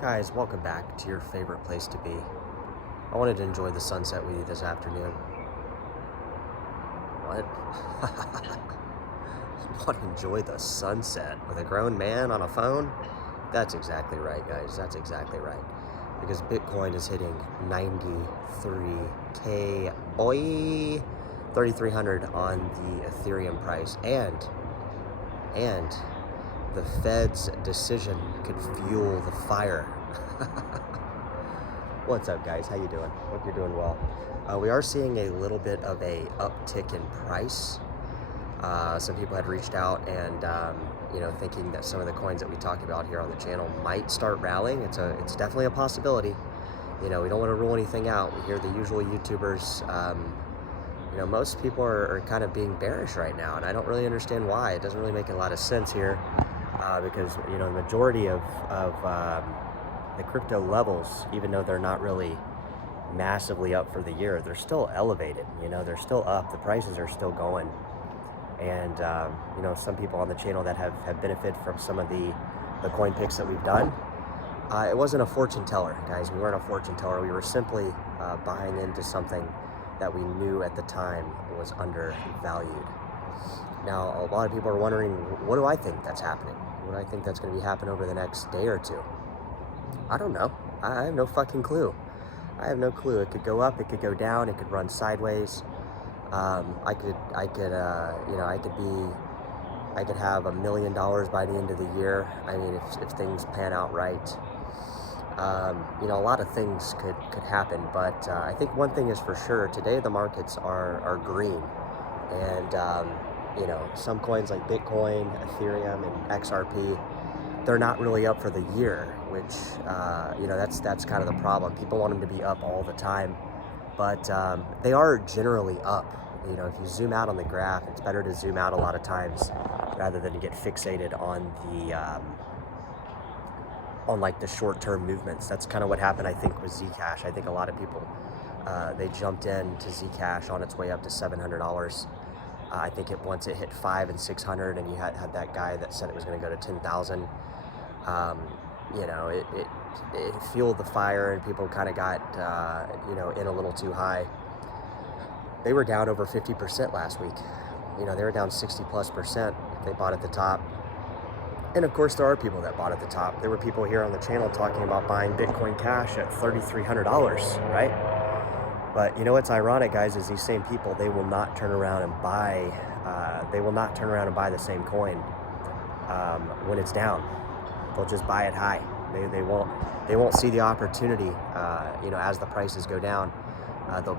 Guys, welcome back to your favorite place to be. I wanted to enjoy the sunset with you this afternoon. What? You want to enjoy the sunset with a grown man on a phone? That's exactly right, guys. That's exactly right. Because Bitcoin is hitting 93K, boy. 3,300 on the Ethereum price. And the Fed's decision could fuel the fire. What's up, guys? How you doing? Hope you're doing well. We are seeing a little bit of a uptick in price. Some people had reached out and thinking that some of the coins that we talk about here on the channel might start rallying. It's definitely a possibility. We don't want to rule anything out. We hear the usual YouTubers. Most people are kind of being bearish right now, and I don't really understand why. It doesn't really make a lot of sense here because the majority of the crypto levels, even though they're not really massively up for the year, they're still elevated. They're still up. The prices are still going. And some people on the channel that have benefited from some of the coin picks that we've done. It wasn't a fortune teller, guys. We weren't a fortune teller. We were simply buying into something that we knew at the time was undervalued. Now, a lot of people are wondering, what do I think that's happening? What do I think that's going to be happening over the next day or two? I don't know. I have no fucking clue. I have no clue. It could go up, it could go down, it could run sideways. I could have $1 million by the end of the year. I mean, if things pan out right. A lot of things could happen, but I think one thing is for sure. Today the markets are green, and some coins like Bitcoin, Ethereum, and XRP, they're not really up for the year, which that's kind of the problem. People want them to be up all the time, but they are generally up. If you zoom out on the graph, it's better to zoom out a lot of times rather than to get fixated on the short-term movements. That's kind of what happened, I think, with Zcash. I think a lot of people they jumped into Zcash on its way up to $700. I think once it hit 500 and 600, and you had that guy that said it was going to go to 10,000. It fueled the fire, and people kind of got in a little too high. They were down over 50% last week. They were down 60+%. They bought at the top. And of course, there are people that bought at the top. There were people here on the channel talking about buying Bitcoin Cash at $3,300, right? But what's ironic, guys, is these same people, they will not turn around and buy. They will not turn around and buy the same coin when it's down. They'll just buy it high. They won't see the opportunity. As the prices go down, they'll